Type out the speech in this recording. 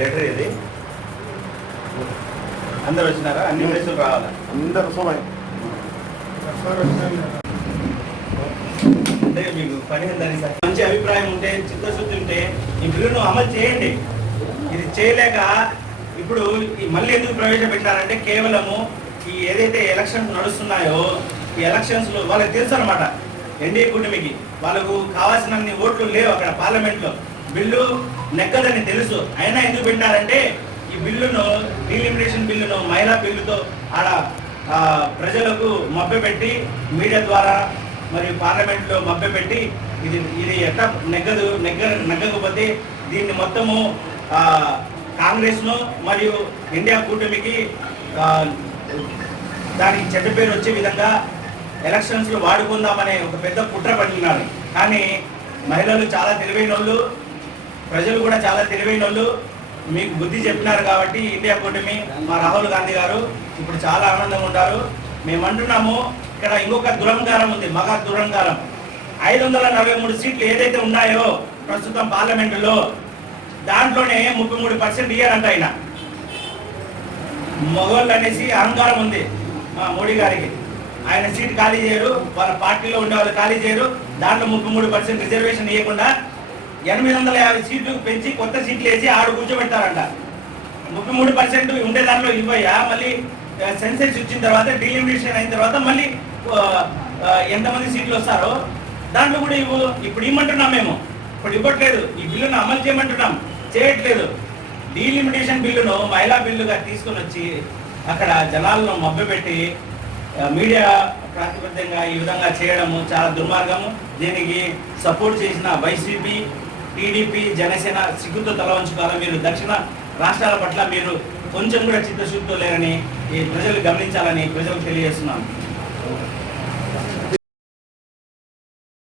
Letter ఇది. అందరు వచ్చినారా? అన్ని ప్లేసులు రావాలా? అందరు సమయం అంటే మీకు పని ఉందని సార్ మంచి అభిప్రాయం ఉంటే, చిత్తశుద్ధి ఉంటే ఈ బిల్లును అమలు చేయండి. ఇది చేయలేక ఇప్పుడు మళ్ళీ ఎందుకు ప్రవేశపెట్టారంటే కేవలము ఈ ఏదైతే ఎలక్షన్స్ నడుస్తున్నాయో ఈ ఎలక్షన్స్లో వాళ్ళకి తెలుసు అనమాట, ఎన్డీఏ కూటమికి వాళ్ళకు కావాల్సినన్ని ఓట్లు లేవు అక్కడ పార్లమెంట్లో, బిల్లు నెక్కదని తెలుసు. అయినా ఎందుకు పెట్టారంటే ఈ బిల్లును, డీలిమిటేషన్ బిల్లును మహిళా బిల్లుతో ఆడ ప్రజలకు మభ్యపెట్టి మీడియా ద్వారా మరియు పార్లమెంట్లో మభ్యపెట్టి ఇది ఎట్లా నెగ్గకపోతే దీన్ని మొత్తము కాంగ్రెస్ను మరియు ఇండియా కూటమికి దానికి చెడ్డ పేరు వచ్చే విధంగా ఎలక్షన్స్లో వాడుకుందామనే ఒక పెద్ద కుట్ర పడుతున్నారు. కానీ మహిళలు చాలా తెలివైన వాళ్ళు, ప్రజలు కూడా చాలా తెలివైన వాళ్ళు, మీకు బుద్ధి చెప్పినారు కాబట్టి ఇండియా కూటమి మా రాహుల్ గాంధీ గారు ఇప్పుడు చాలా ఆనందంగా ఉంటారు. మేము అంటున్నాము ఇక్కడ ఇంకొక దురంకారం ఉంది, మగా దురంకారం. 543 సీట్లు ఏదైతే ఉన్నాయో ప్రస్తుతం పార్లమెంటులో దాంట్లోనే 33% ఇయ్యారంట. ఆయన మగవాళ్ళు అనేసి అహంకారం ఉంది మోడీ గారికి. ఆయన సీట్ ఖాళీ చేయరు, వాళ్ళ పార్టీలో ఉండే వాళ్ళు ఖాళీ చేయరు. దాంట్లో 33% రిజర్వేషన్ ఇవ్వకుండా 850 సీట్లు పెంచి కొత్త సీట్లు వేసి ఆడు కూర్చోబెడతారంట. 33% ఉండే దాంట్లో ఇవ్వయ్యా, మళ్ళీ సెన్సెక్స్ ఇచ్చిన తర్వాత డీలిమిటేషన్ అయిన తర్వాత మళ్ళీ ఎంతమంది సీట్లు వస్తారో దాంట్లో కూడా ఇవ్వు. ఇప్పుడు ఇవ్వమంటున్నాం మేము, ఇప్పుడు ఇవ్వట్లేదు. ఈ బిల్లును అమలు చేయమంటున్నాం, చేయట్లేదు. డీలిమిటేషన్ బిల్లును మహిళా బిల్లుగా తీసుకొని వచ్చి అక్కడ జనాలను మభ్యపెట్టి మీడియా ప్రాతిపద్యంగా ఈ విధంగా చేయడము చాలా దుర్మార్గము. దీనికి సపోర్ట్ చేసిన వైసీపీ, టీడీపీ, జనసేన సిగ్గుతో తల వంచుకోవాలి. మీరు దక్షిణ రాష్ట్రాల పట్ల మీరు కొంచెం కూడా చిత్తశుద్ధితో లేరని ఈ ప్రజలు గమనించాలని ప్రజలకు తెలియజేస్తున్నాను.